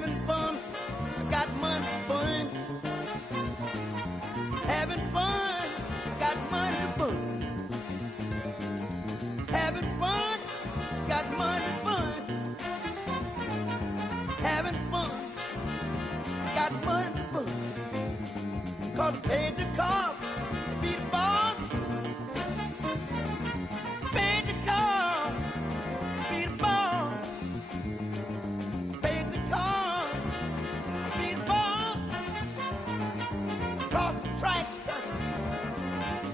Having fun, got money to burn. Having fun, got money to burn. Having fun, got money to burn. Having fun, got money to burn. 'Cause paid the cost, be the boss. Paid the cost, be the boss. Paid the cost, be the boss. Cross the tracks,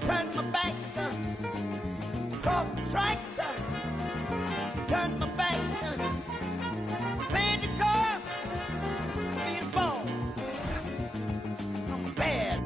turn my back. Cross the tracks, turn my back. Paid the cost, be the boss. I'm bad.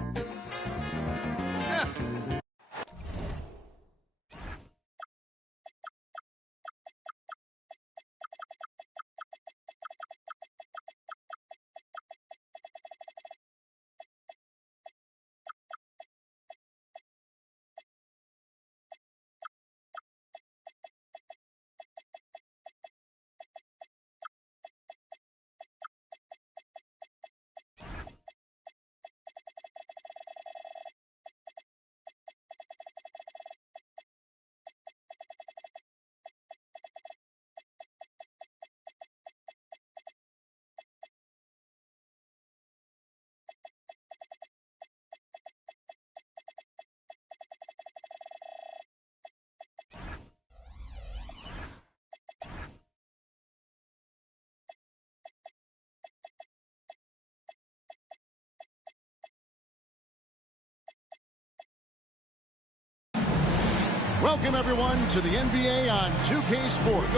Welcome, everyone, to the NBA on 2K Sports.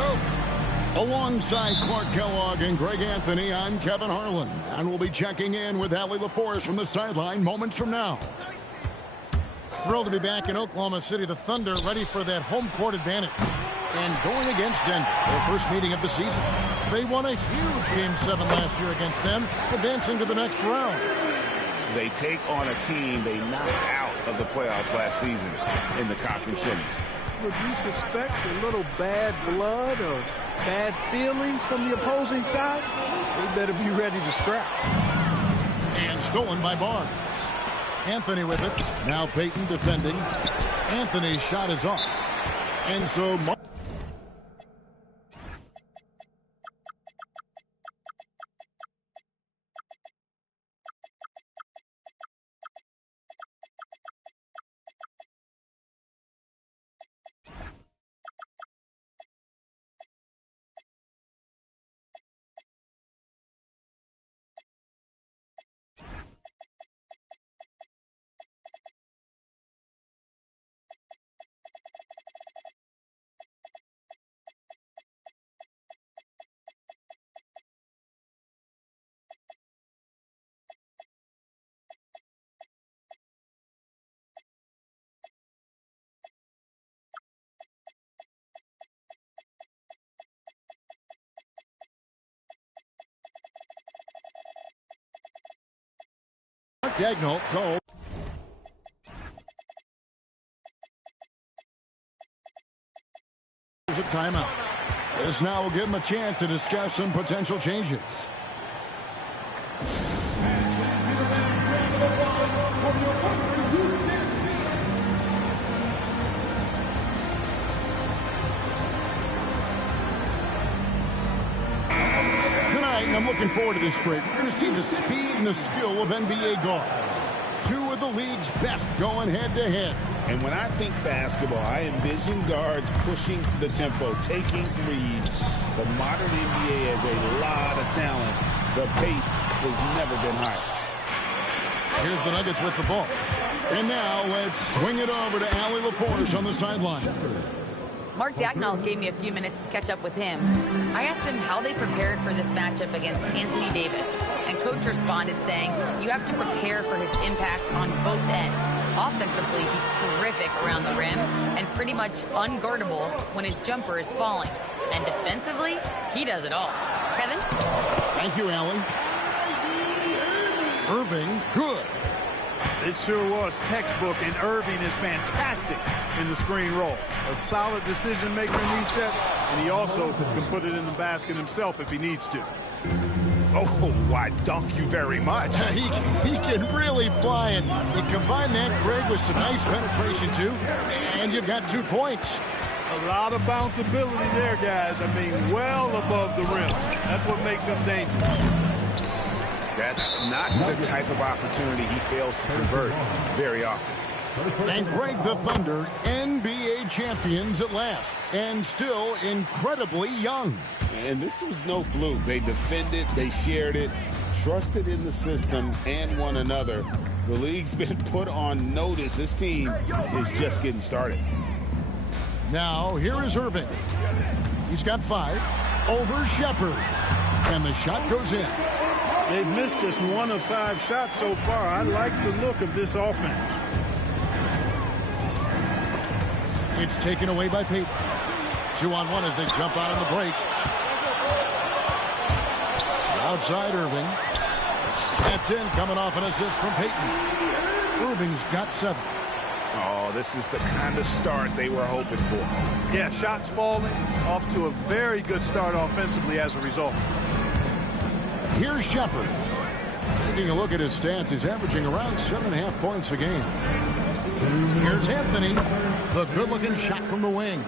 Alongside Clark Kellogg and Greg Anthony, I'm Kevin Harlan, and we'll be checking in with Allie LaForce from the sideline moments from now. Thrilled to be back in Oklahoma City. The Thunder ready for that home court advantage. And going against Denver, their first meeting of the season. They won a huge Game 7 last year against them, advancing to the next round. They take on a team they knocked out of the playoffs last season in the conference semis. Would you suspect a little bad blood or bad feelings from the opposing side? They better be ready to scrap. And stolen by Barnes. Anthony with it. Now Payton defending. Anthony's shot is off. And so Dagnall go. there's a timeout. This now will give them a chance to discuss some potential changes. And I'm looking forward to this break. We're going to see the speed and the skill of NBA guards. Two of the league's best going head-to-head. And when I think basketball, I envision guards pushing the tempo, taking threes. The modern NBA has a lot of talent. The pace has never been higher. Here's the Nuggets with the ball. And now let's swing it over to Allie LaForce on the sideline. Mark Dagnall gave me a few minutes to catch up with him. I asked him how they prepared for this matchup against Anthony Davis, and Coach responded saying, you have to prepare for his impact on both ends. Offensively, he's terrific around the rim and pretty much unguardable when his jumper is falling. And defensively, he does it all. Kevin? Thank you, Allie. Irving, good. It sure was textbook, and Irving is fantastic in the screen roll. A solid decision maker in these sets, and he also can put it in the basket himself if he needs to. Oh, why, dunk you very much. He can really fly, and you combine that, Greg, with some nice penetration, too, and you've got 2 points. A lot of bounceability there, guys. I mean, well above the rim. That's what makes him dangerous. That's not the type of opportunity he fails to convert very often. And Greg, the Thunder, NBA champions at last, and still incredibly young. And this was no fluke. They defended, they shared it, trusted in the system and one another. The league's been put on notice. This team is just getting started. Now, here is Irving. He's got 5 over Shepherd. And the shot goes in. They've missed just 1 of 5 shots so far. I like the look of this offense. It's taken away by Payton. 2-on-1 as they jump out on the break. Outside Irving. That's in, coming off an assist from Payton. Irving's got 7. Oh, this is the kind of start they were hoping for. Yeah, shots falling, off to a very good start offensively as a result. Here's Shepherd. Taking a look at his stats, he's averaging around 7.5 points a game. Here's Anthony. The good-looking shot from the wing.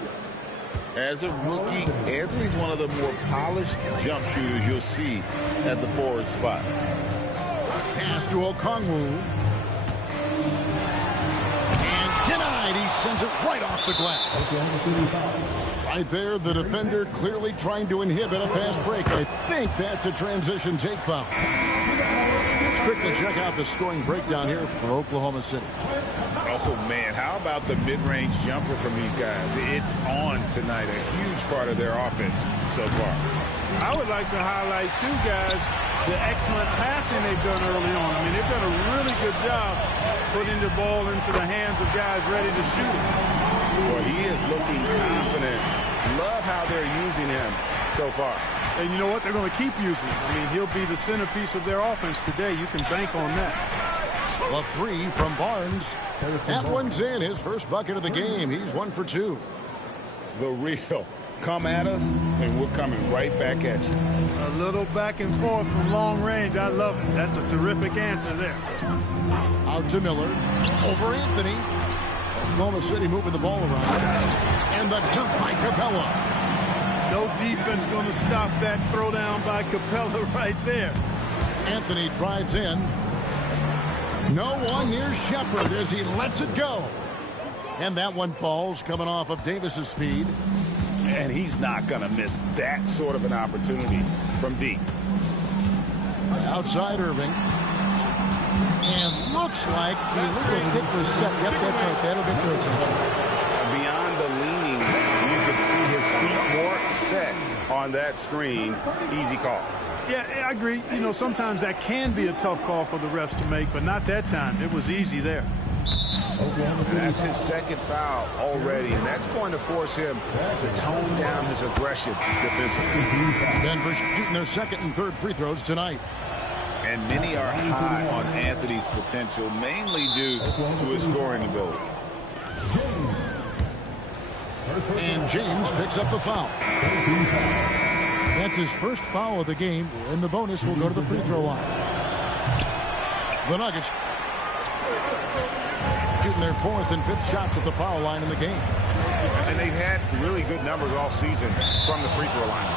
As a rookie, Anthony's one of the more polished jump shooters you'll see at the forward spot. Pass to Okongwu. And denied. He sends it right off the glass. Right there, the defender clearly trying to inhibit a fast break. I think that's a transition take foul. Let's quickly check out the scoring breakdown here for Oklahoma City. Oh, man, how about the mid-range jumper from these guys? It's on tonight, a huge part of their offense so far. I would like to highlight, too, guys, the excellent passing they've done early on. I mean, they've done a really good job putting the ball into the hands of guys ready to shoot it. Well, he is looking confident. Love how they're using him so far. And you know what? They're going to keep using him. I mean, he'll be the centerpiece of their offense today. You can bank on that. A 3 from Barnes. That one's in, his first bucket of the game. He's 1 for 2. The real. Come at us, and we're coming right back at you. A little back and forth from long range. I love it. That's a terrific answer there. Out to Miller. Over Anthony. Oklahoma City moving the ball around. And the dunk by Capella. No defense going to stop that throwdown by Capella right there. Anthony drives in. No one near Shepherd as he lets it go. And that one falls, coming off of Davis's feed. And he's not going to miss that sort of an opportunity from deep. Outside Irving. And looks like the illegal kick was set. Yep, that's right. That'll get their attention. Beyond the leaning, you could see his feet more set on that screen. Easy call. Yeah, I agree. You know, sometimes that can be a tough call for the refs to make, but not that time. It was easy there. That's his second foul already, and that's going to force him to tone down his aggression defensively. Denver shooting their second and third free throws tonight. And many are high on Anthony's potential, mainly due to his scoring ability. And James picks up the foul. That's his first foul of the game, and the bonus will go to the free throw line. The Nuggets shooting their 4th and 5th shots at the foul line in the game. And they've had really good numbers all season from the free throw line.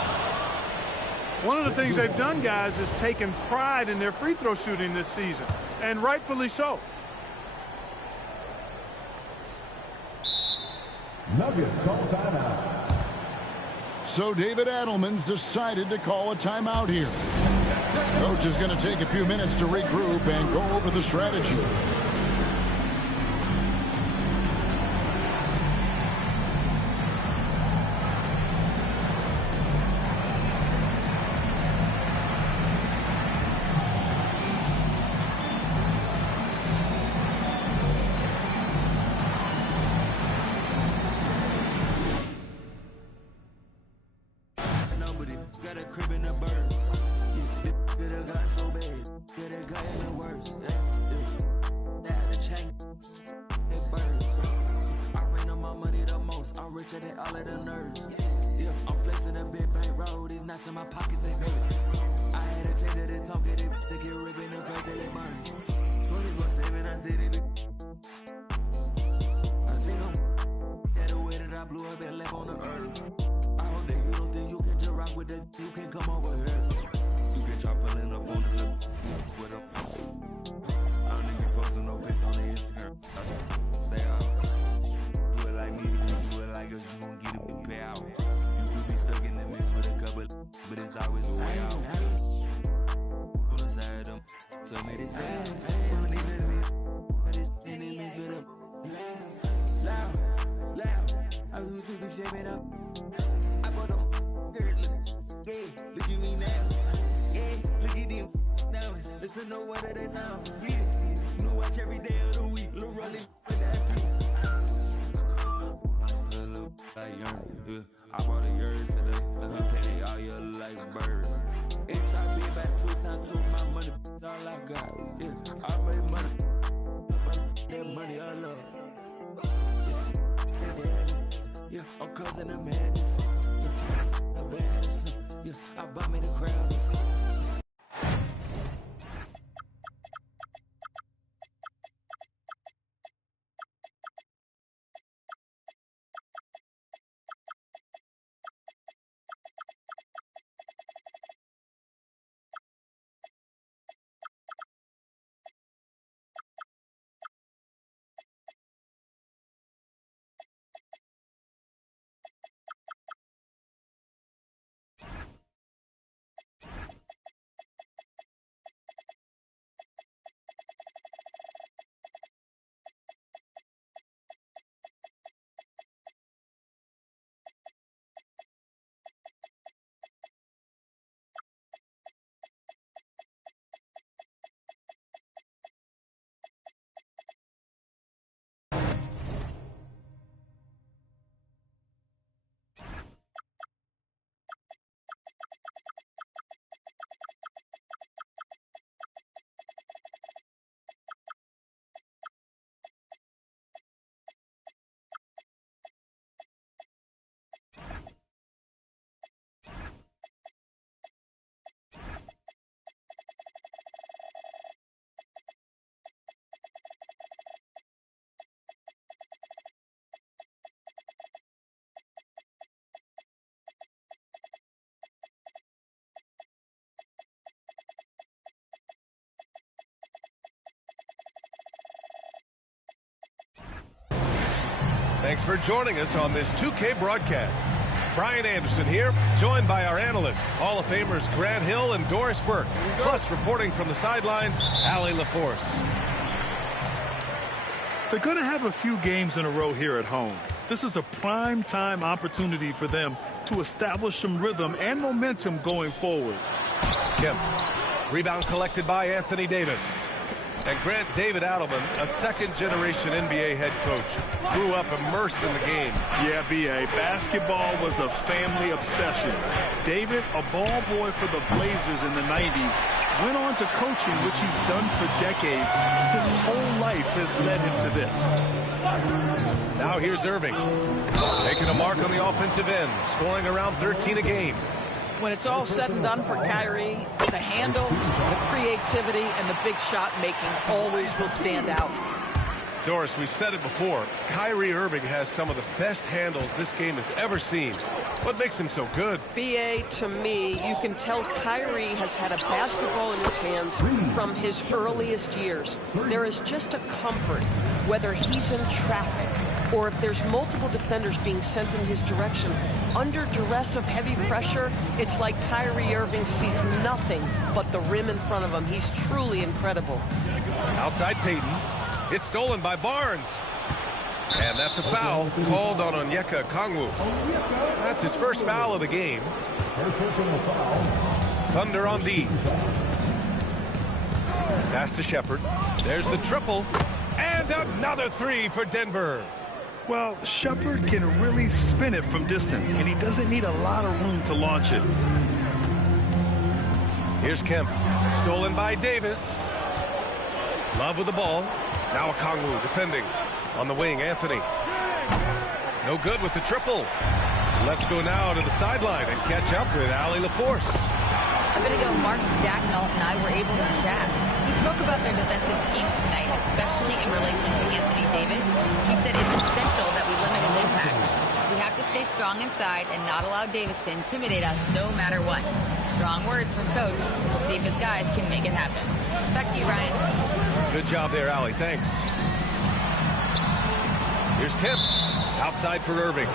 One of the things they've done, guys, is taken pride in their free throw shooting this season, and rightfully so. Nuggets call timeout. So David Adelman's decided to call a timeout here. Coach is going to take a few minutes to regroup and go over the strategy. I'm flexing a big bank roll, these nuts in my pockets ain't hurt. I had to change it keep ripping them cause they let mine. 24/7, I stay in it. I think I'm that the way that I blew up and left on the earth. I hope that you don't think you can just rock with that. You can come over here. You can try pulling up on this with a phone. I don't even posting no pics on the Instagram. Stay out. Do it like me, do it like us, you gon' get it, pay out. You do be stuck in the mix with a couple, but it's always a way out. On the side of them, tell me this bad. Don't even me, but it's in the mix with a loud. I was super shaping up. I bought them, girl, look, yeah, look at me now. Yeah, look at them. Now listen to what they sound. Yeah, you watch every day of the week. Little rolling with that beat. Little like young. Yeah, I bought a yours today. Let her penny all your like birds. Inside be back 2 times 2 my money. All I got. Yeah, I made money. That money I love. Yeah, I'm causing a madness. Yeah, the baddest. Yeah, I bought me the crowd. Thanks for joining us on this 2K broadcast. Brian Anderson here, joined by our analysts, Hall of Famers Grant Hill and Doris Burke. Plus, reporting from the sidelines, Allie LaForce. They're going to have a few games in a row here at home. This is a prime time opportunity for them to establish some rhythm and momentum going forward. Kemp. Rebound collected by Anthony Davis. And Grant David Adelman, a second-generation NBA head coach, grew up immersed in the game. Yeah, B.A., basketball was a family obsession. David, a ball boy for the Blazers in the 90s, went on to coaching, which he's done for decades. His whole life has led him to this. Now here's Irving, taking a mark on the offensive end, scoring around 13 a game. When it's all said and done for Kyrie, the handle, the creativity, and the big shot making always will stand out. Doris, we've said it before, Kyrie Irving has some of the best handles this game has ever seen. What makes him so good? B.A., to me, you can tell Kyrie has had a basketball in his hands from his earliest years. There is just a comfort, whether he's in traffic or if there's multiple defenders being sent in his direction. Under duress of heavy pressure, it's like Kyrie Irving sees nothing but the rim in front of him. He's truly incredible. Outside Payton. It's stolen by Barnes. And that's a foul called on Onyeka Okongwu. That's his first foul of the game. Thunder on D. Pass to Shepherd. There's the triple. And another three for Denver. Well, Shepherd can really spin it from distance, and he doesn't need a lot of room to launch it. Here's Kemp. Stolen by Davis. Love with the ball. Now Okongwu defending. On the wing, Anthony. No good with the triple. Let's go now to the sideline and catch up with Allie LaForce. I'm going to go Mark Dacknall and I were able to chat. He spoke about their defensive schemes tonight, especially in relation to Anthony Davis. He said it's essential that we limit his impact. We have to stay strong inside and not allow Davis to intimidate us no matter what. Strong words from Coach. We'll see if his guys can make it happen. Back to you, Ryan. Good job there, Allie. Thanks. Here's Kemp. Outside for Irving.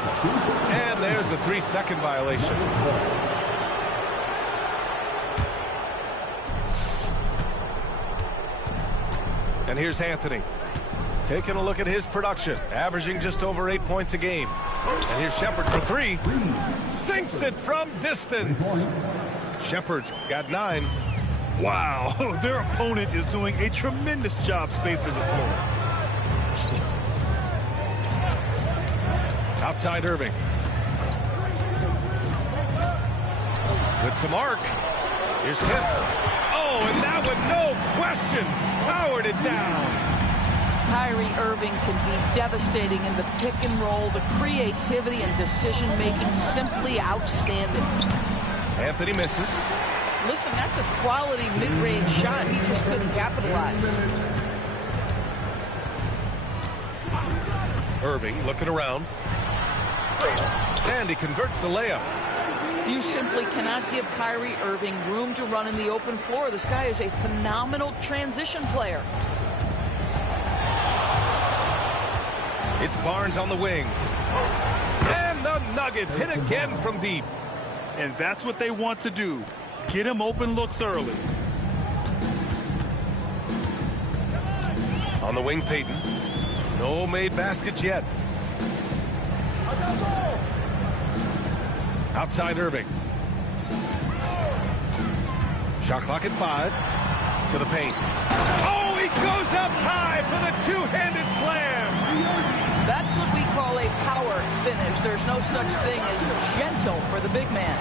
And there's a 3-second violation. And here's Anthony. Taking a look at his production. Averaging just over 8 points a game. And here's Shepherd for 3. Sinks it from distance. Shepherd's got 9. Wow, their opponent is doing a tremendous job spacing the floor. Outside Irving. With some arc. Here's Kemp. Oh, and that one, no question, powered it down. Kyrie Irving can be devastating in the pick and roll. The creativity and decision-making simply outstanding. Anthony misses. Listen, that's a quality mid-range shot. He just couldn't capitalize. Irving looking around. And he converts the layup. You simply cannot give Kyrie Irving room to run in the open floor. This guy is a phenomenal transition player. It's Barnes on the wing. And the Nuggets hit again from deep. And that's what they want to do. Get him open looks early. On the wing, Payton. No made baskets yet. Outside Irving. Shot clock at 5. To the paint. Oh, he goes up high for the two-handed slam. That's what we call a power finish. There's no such thing as gentle for the big man.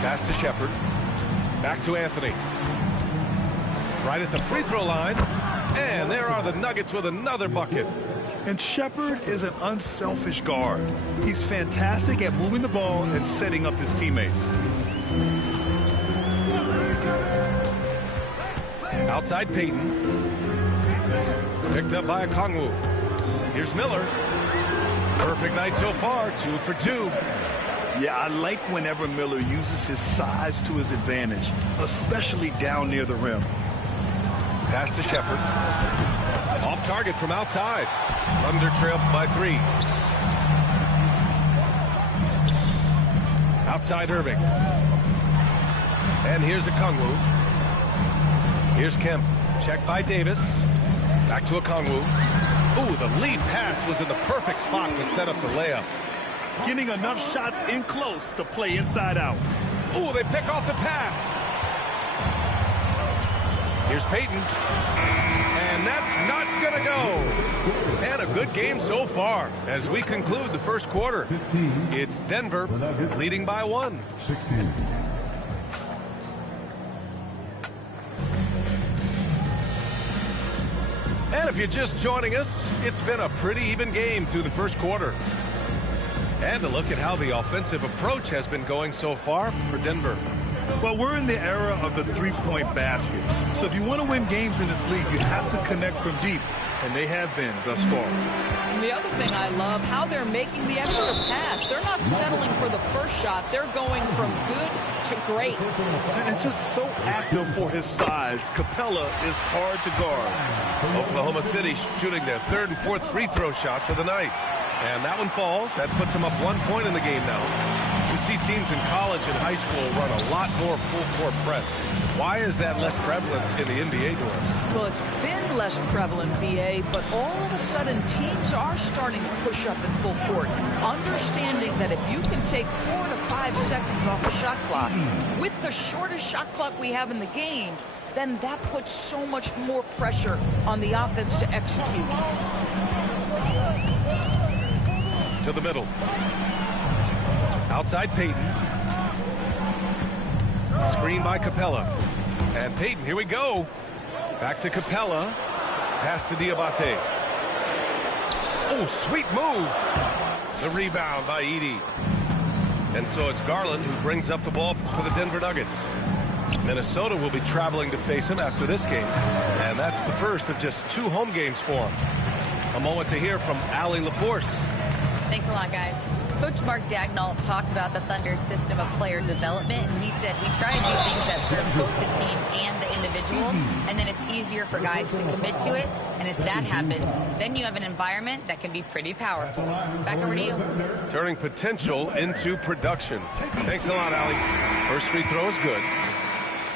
Pass to Shepherd. Back to Anthony. Right at the free throw line. And there are the Nuggets with another bucket. And Shepherd is an unselfish guard. He's fantastic at moving the ball and setting up his teammates. Outside Payton. Picked up by Okongwu. Here's Miller. Perfect night so far. 2 for 2. Yeah, I like whenever Miller uses his size to his advantage, especially down near the rim. Pass to Shepherd. Off target from outside. Thunder trailed by 3. Outside Irving. And here's Okongwu. Here's Kemp. Checked by Davis. Back to Okongwu. Ooh, the lead pass was in the perfect spot to set up the layup. Getting enough shots in close to play inside out. Ooh, they pick off the pass. Here's Payton. And that's not going to go. And a good game so far as we conclude the first quarter. It's Denver leading by 1. 16. And if you're just joining us, it's been a pretty even game through the first quarter. And to look at how the offensive approach has been going so far for Denver. Well, we're in the era of the three-point basket. So if you want to win games in this league, you have to connect from deep. And they have been thus far. And the other thing I love, how they're making the extra pass. They're not settling for the first shot. They're going from good to great. And just so active for his size. Capella is hard to guard. Oklahoma City shooting their 3rd and 4th free throw shots of the night. And that one falls. That puts them up 1 point in the game now. We see teams in college and high school run a lot more full-court press. Why is that less prevalent in the NBA, Doris? Well, it's been less prevalent, BA, but all of a sudden teams are starting to push up in full court, understanding that if you can take 4 to 5 seconds off the shot clock, with the shortest shot clock we have in the game, then that puts so much more pressure on the offense to execute. To the middle. Outside Payton. Screen by Capella. And Payton, here we go. Back to Capella. Pass to Diabate. Oh, sweet move. The rebound by Edey. And so it's Garland who brings up the ball for the Denver Nuggets. Minnesota will be traveling to face him after this game. And that's the first of just 2 home games for him. A moment to hear from Allie LaForce. Thanks a lot, guys. Coach Mark Daigneault talked about the Thunder's system of player development, and he said, we try to do things that serve both the team and the individual, and then it's easier for guys to commit to it, and as that happens, then you have an environment that can be pretty powerful. Back over to you. Turning potential into production. Thanks a lot, Allie. First free throw is good.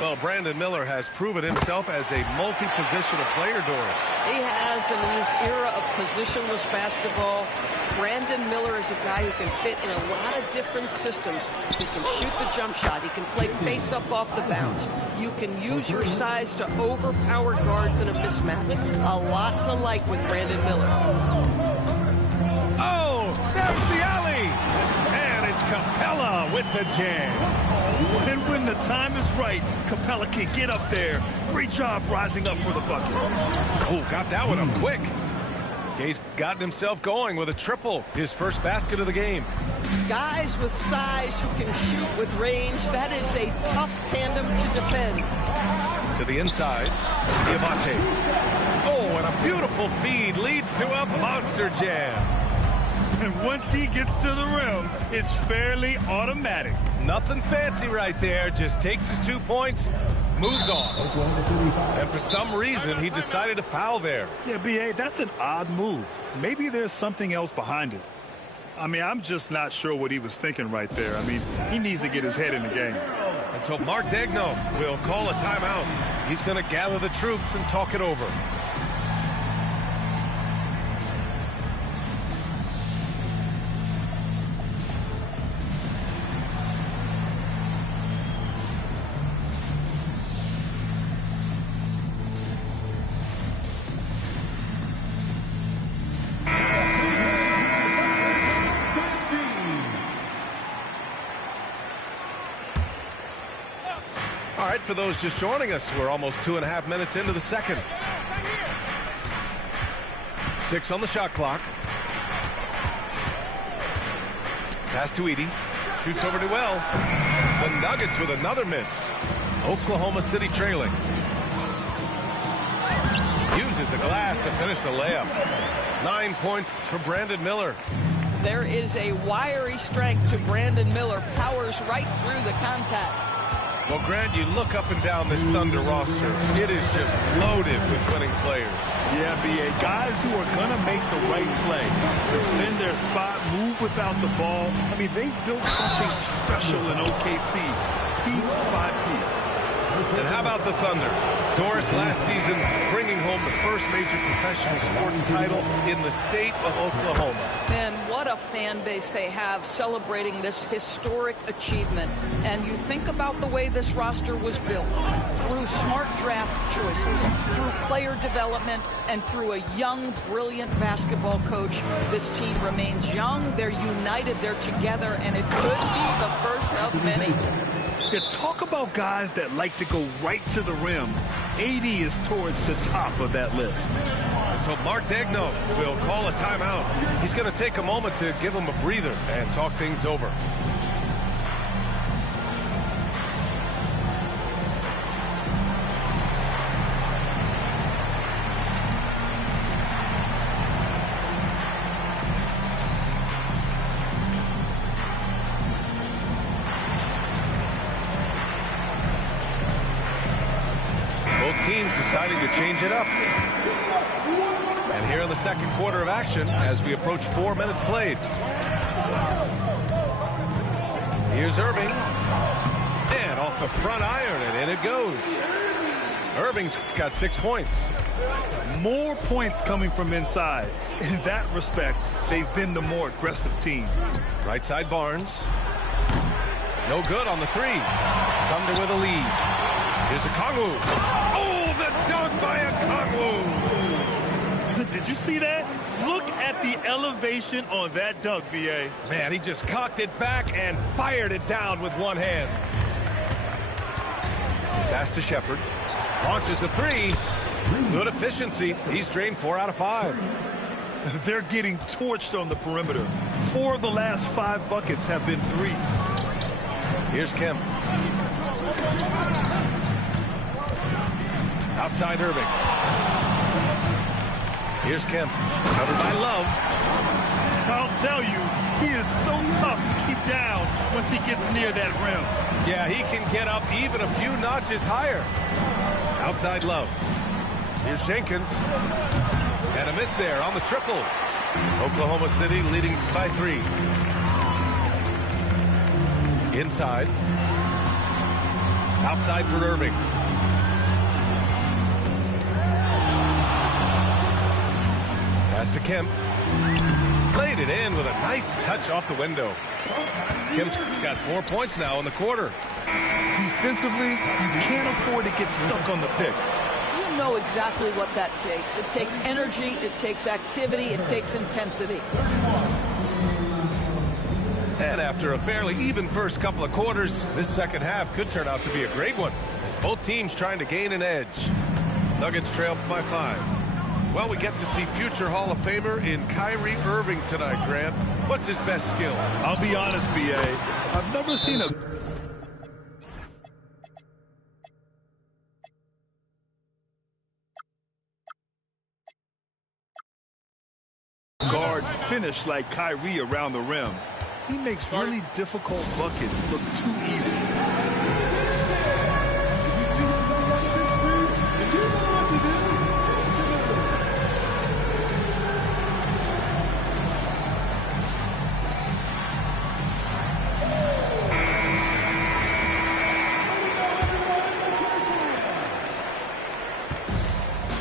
Well, Brandon Miller has proven himself as a multi-positional player, Doris. He has, and in this era of positionless basketball, Brandon Miller is a guy who can fit in a lot of different systems. He can shoot the jump shot. He can play face-up off the bounce. You can use your size to overpower guards in a mismatch. A lot to like with Brandon Miller. Oh, there's the alley. And it's Capella with the jam. And when the time is right, Capella can get up there. Great job rising up for the bucket. Oh, got that one up quick. He's gotten himself going with a triple, his first basket of the game. Guys with size who can shoot with range, that is a tough tandem to defend. To the inside, Diamante. Oh, and a beautiful feed leads to a monster jam. And once he gets to the rim, it's fairly automatic. Nothing fancy right there, just takes his 2 points, moves on. And for some reason, he decided to foul there. Yeah, B.A., that's an odd move. Maybe there's something else behind it. I mean, I'm just not sure what he was thinking right there. I mean, he needs to get his head in the game. And so Mark Daigneault will call a timeout. He's going to gather the troops and talk it over. For those just joining us, we're almost 2.5 minutes into the second. 6 on the shot clock. Pass to Edey. Shoots over to Well. The Nuggets with another miss. Oklahoma City trailing. Uses the glass to finish the layup. 9 points for Brandon Miller. There is a wiry strength to Brandon Miller. Powers right through the contact. Well, Grant, you look up and down this Thunder roster, it is just loaded with winning players. Yeah, B.A., guys who are going to make the right play, defend their spot, move without the ball. I mean, they've built something special in OKC, piece by piece. And how about the Thunder? Doris last season bringing home the first major professional sports title in the state of Oklahoma. And what a fan base they have celebrating this historic achievement. And you think about the way this roster was built, through smart draft choices, through player development, and through a young, brilliant basketball coach. This team remains young, they're united, they're together, and it could be the first of many. Yeah, talk about guys that like to go right to the rim. AD is towards the top of that list. And so Mark Daigneault will call a timeout. He's going to take a moment to give him a breather and talk things over. Teams deciding to change it up. And here in the second quarter of action as we approach 4 minutes played. Here's Irving. And off the front iron, and in it goes. Irving's got 6 points. More points coming from inside. In that respect, they've been the more aggressive team. Right side Barnes. No good on the three. Thunder with a lead. Here's Okongwu. Oh, the dunk by Okongwu. Did you see that? Look at the elevation on that dunk, B.A. Man, he just cocked it back and fired it down with one hand. Pass to Shepherd. Launches a three. Good efficiency. He's drained 4 out of 5. They're getting torched on the perimeter. 4 of the last 5 buckets have been threes. Here's Kemp. Outside Irving. Here's Kemp. Covered by Love. I'll tell you, he is so tough to keep down once he gets near that rim. Yeah, he can get up even a few notches higher. Outside Love. Here's Jenkins. And a miss there on the triple. Oklahoma City leading by 3. Inside. Outside for Irving. Pass to Kemp. Played it in with a nice touch off the window. Kemp's got 4 points now in the quarter. Defensively, you can't afford to get stuck on the pick. You know exactly what that takes. It takes energy, it takes activity, it takes intensity. And after a fairly even first couple of quarters, this second half could turn out to be a great one, as both teams trying to gain an edge. Nuggets trail by 5. Well, we get to see future Hall of Famer in Kyrie Irving tonight, Grant. What's his best skill? I'll be honest, B.A. I've never seen a guard finish like Kyrie around the rim. He makes really difficult buckets look too easy.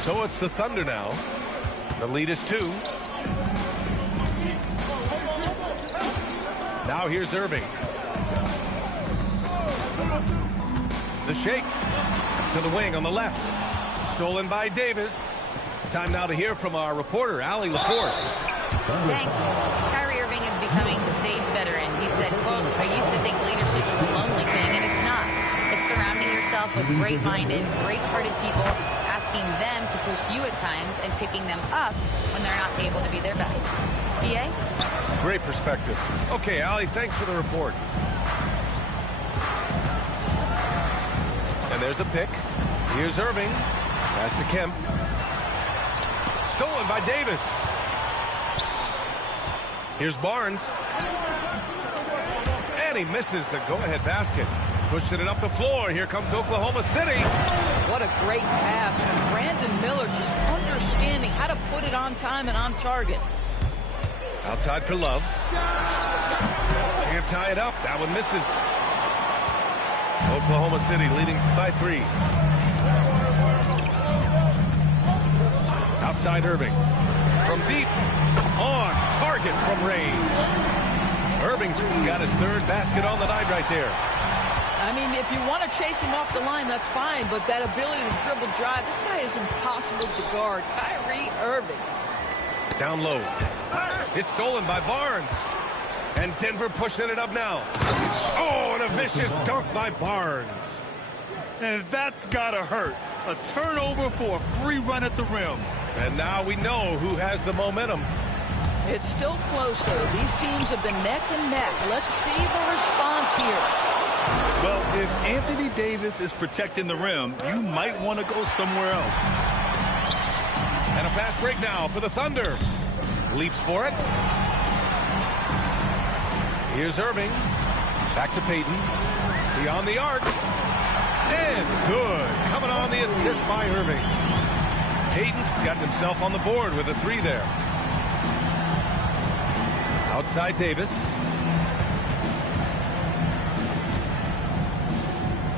So it's the Thunder now. The lead is 2. Now here's Irving. The shake to the wing on the left. Stolen by Davis. Time now to hear from our reporter, Allie LaForce. Thanks. Kyrie Irving is becoming the sage veteran. He said, quote, "I used to think leadership is a lonely thing, and it's not. It's surrounding yourself with great-minded, great-hearted people, asking them to push you at times and picking them up when they're not able to be their best." B.A.? Great perspective. Okay, Allie, thanks for the report. And there's a pick. Here's Irving. Pass to Kemp. Stolen by Davis. Here's Barnes. And he misses the go-ahead basket. Pushing it up the floor. Here comes Oklahoma City. What a great pass from Brandon Miller, just understanding how to put it on time and on target. Outside for Love. Can't tie it up. That one misses. Oklahoma City leading by 3. Outside Irving. From deep. On target from range. Irving's got his 3rd basket on the night right there. I mean, if you want to chase him off the line, that's fine, but that ability to dribble drive, this guy is impossible to guard. Kyrie Irving. Down low. It's stolen by Barnes. And Denver pushing it up now. Oh, and a vicious dunk by Barnes. And that's gotta hurt. A turnover for a free run at the rim. And now we know who has the momentum. It's still close, though. These teams have been neck and neck. Let's see the response here. Well, if Anthony Davis is protecting the rim, you might want to go somewhere else. And a fast break now for the Thunder. Leaps for it. Here's Irving. Back to Payton. Beyond the arc. And good. Coming on the assist by Irving. Payton's gotten himself on the board with a 3 there. Outside Davis.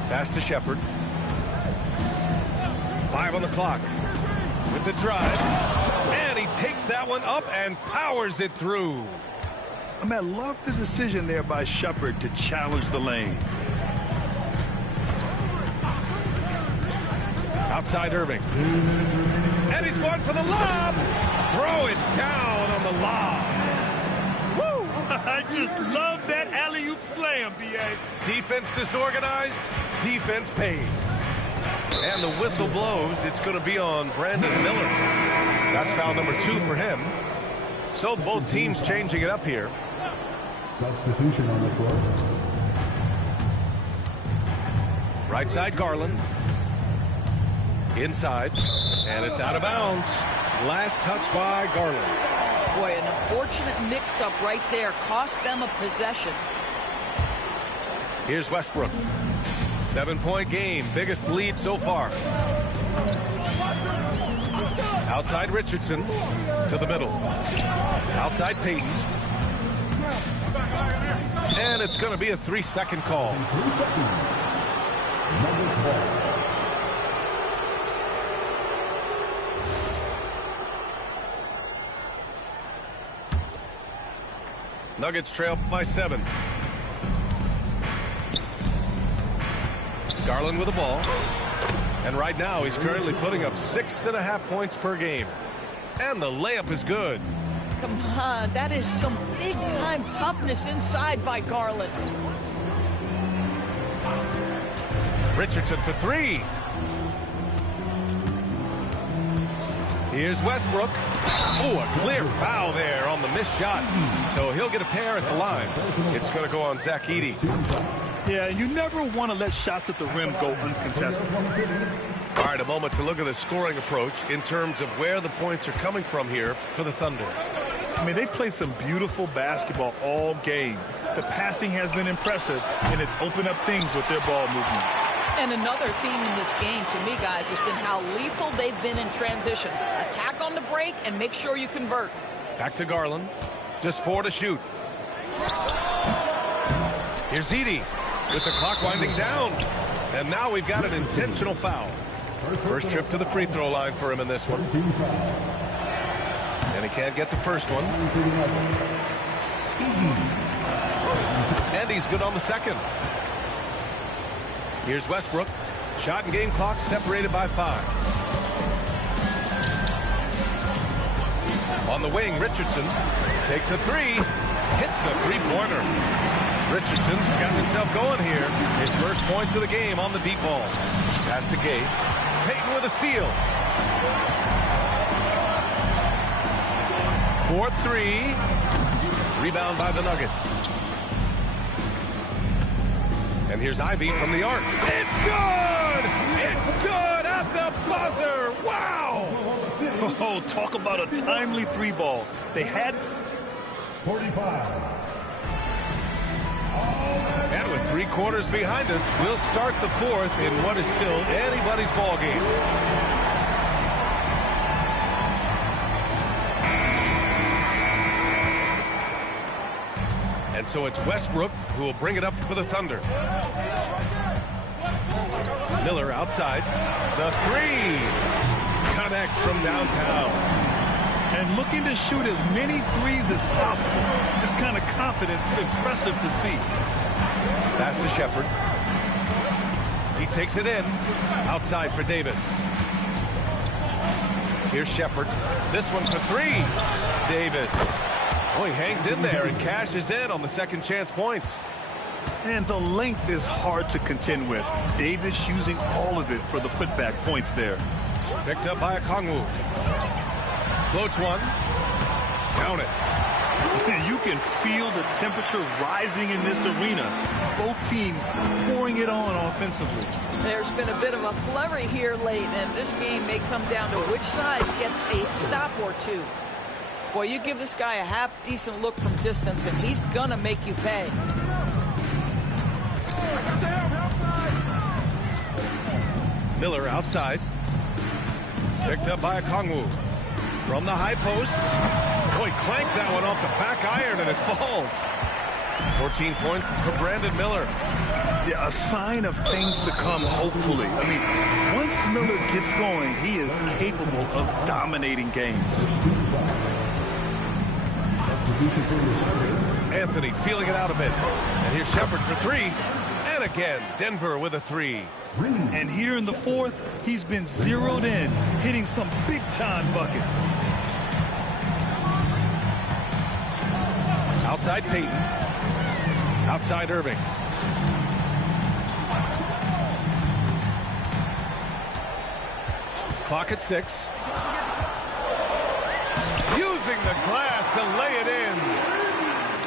Pass to Shepherd. 5 on the clock. With the drive. And he takes that one up and powers it through. I mean, I love the decision there by Shepherd to challenge the lane. Outside Irving. And he's going for the lob. Throw it down on the lob. Woo! I just love that alley-oop slam, B.A. Defense disorganized. Defense pays. And the whistle blows. It's going to be on Brandon Miller. That's foul number 2 for him. So both teams changing it up here. Substitution on the court. Right side, Garland. Inside, and it's out of bounds. Last touch by Garland. Boy, an unfortunate mix-up right there. Cost them a possession. Here's Westbrook. 7-point game. Biggest lead so far. Outside Richardson to the middle. Outside Payton. And it's going to be a 3-second call. 3 seconds. Nuggets ball. Nuggets trail by 7. Garland with the ball. And right now he's currently putting up 6.5 points per game. And the layup is good. Come on, that is some big-time toughness inside by Garland. Richardson for 3. Here's Westbrook. Oh, a clear foul there on the missed shot. So he'll get a pair at the line. It's going to go on Zach Edey. Yeah, you never want to let shots at the rim go uncontested. All right, a moment to look at the scoring approach in terms of where the points are coming from here for the Thunder. I mean, they played some beautiful basketball all game. The passing has been impressive, and it's opened up things with their ball movement. And another theme in this game to me, guys, has been how lethal they've been in transition. Attack on the break and make sure you convert. Back to Garland. Just 4 to shoot. Here's Edey with the clock winding down. And now we've got an intentional foul. First trip to the free throw line for him in this one. And he can't get the first one. And he's good on the second. Here's Westbrook. Shot and game clock separated by 5. On the wing, Richardson takes a 3. Hits a 3-pointer. Richardson's gotten himself going here. His first point of the game on the deep ball. Pass to Gabe. Payton with a steal. 4-3. Rebound by the Nuggets. And here's Ivey from the arc. It's good! It's good at the buzzer! Wow! Oh, talk about a timely 3-ball. They had 45. And with 3 quarters behind us, we'll start the 4th in what is still anybody's ball game. And so it's Westbrook who will bring it up for the Thunder. Miller outside. The 3 connects from downtown. and looking to shoot as many threes as possible. This kind of confidence is impressive to see. Pass to Shepherd. He takes it in. Outside for Davis. Here's Shepherd. This one for 3. Davis. Oh, he hangs in there and cashes in on the second chance points. And the length is hard to contend with. Davis using all of it for the putback points there. Picked up by Okongwu. Floats one. Count it. You can feel the temperature rising in this arena. Both teams pouring it on offensively. There's been a bit of a flurry here late, and this game may come down to which side gets a stop or two. Boy, you give this guy a half-decent look from distance, and he's gonna make you pay. Miller outside. Picked up by Okongwu. From the high post. Oh, he clanks that one off the back iron, and it falls. 14 points for Brandon Miller. Yeah, a sign of things to come, hopefully. I mean, once Miller gets going, he is capable of dominating games. Anthony feeling it out a bit. And here's Shepherd for 3. And again, Denver with a 3. And here in the fourth, he's been zeroed in, hitting some big-time buckets. Outside Payton. Outside Irving. Clock at 6. Using the glass to lay it in.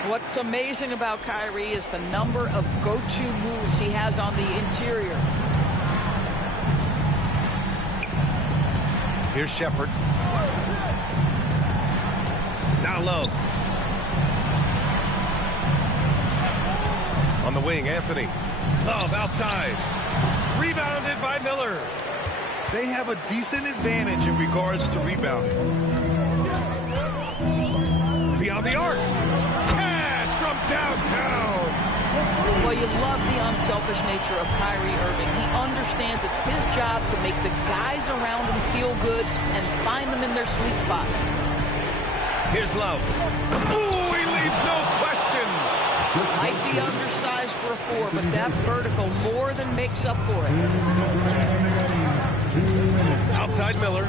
What's amazing about Kyrie is the number of go-to moves he has on the interior. Here's Shepherd. Now Love. On the wing, Anthony. Love outside. Rebounded by Miller. They have a decent advantage in regards to rebounding. Beyond the arc. Cash from downtown. Well, you love the unselfish nature of Kyrie Irving. He understands it's his job to make the guys around him feel good and find them in their sweet spots. Here's Love. Ooh, he leaves no question. Might be undersized for a 4, but that vertical more than makes up for it. Outside Miller.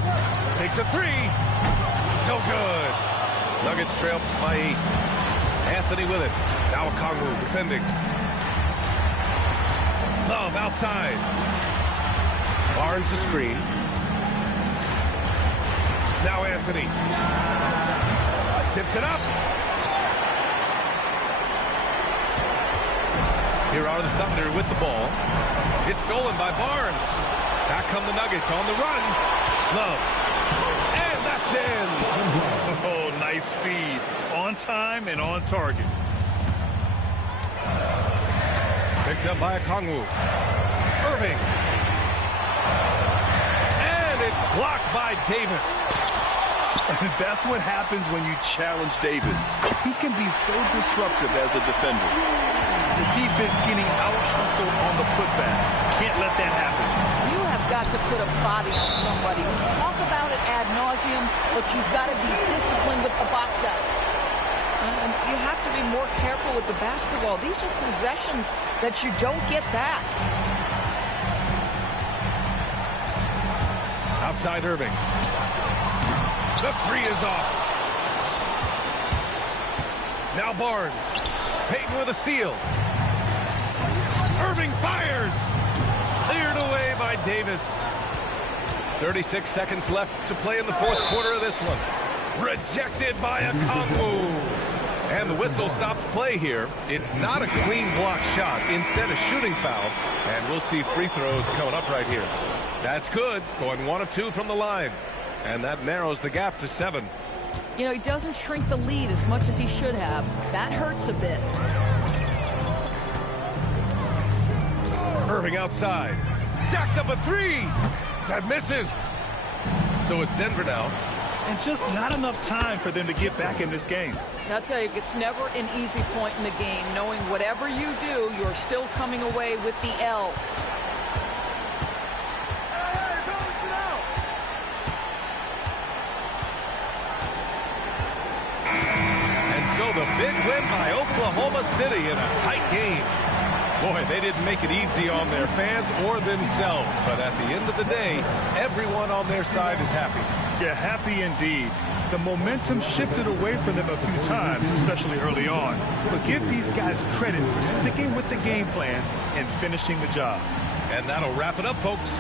Takes a 3. No good. Nuggets trail by 8. Anthony with it. Now Okongwu defending. Love outside. Barnes the screen. Now Anthony. Tips it up. Here are the Thunder with the ball. It's stolen by Barnes. Back come the Nuggets on the run. Love. And that's in. Oh, nice feed. On time and on target. Picked up by Okongwu. Irving. And it's blocked by Davis. And that's what happens when you challenge Davis. He can be so disruptive as a defender. The defense getting out-hustled on the putback. Can't let that happen. You have got to put a body on somebody. We talk about it ad nauseum, but you've got to be disciplined with the box outs. And you have to be more careful with the basketball. These are possessions that you don't get back. Outside Irving. The 3 is off. Now Barnes. Payton with a steal. Irving fires. Cleared away by Davis. 36 seconds left to play in the fourth quarter of this one. Rejected by Okongwu. And the whistle stops play here. It's not a clean block shot. Instead, a shooting foul. And we'll see free throws coming up right here. That's good. Going 1 of 2 from the line. And that narrows the gap to 7. You know, he doesn't shrink the lead as much as he should have. That hurts a bit. Irving outside. Jacks up a 3. That misses. So it's Denver now. And just not enough time for them to get back in this game. I'll tell you, it's never an easy point in the game, knowing whatever you do, you're still coming away with the L. So the big win by Oklahoma City in a tight game. Boy, they didn't make it easy on their fans or themselves. But at the end of the day, everyone on their side is happy. Yeah, happy indeed. The momentum shifted away from them a few times, especially early on. But give these guys credit for sticking with the game plan and finishing the job. And that'll wrap it up, folks.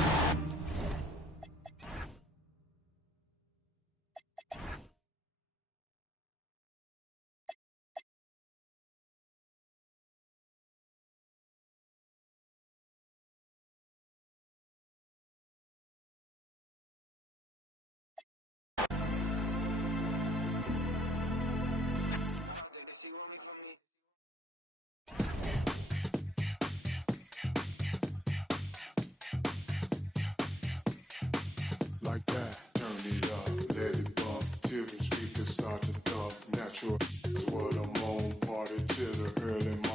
Like that, turn it up, let it bump till the speakers start to thump. Natural is what I'm on, party till the early morning.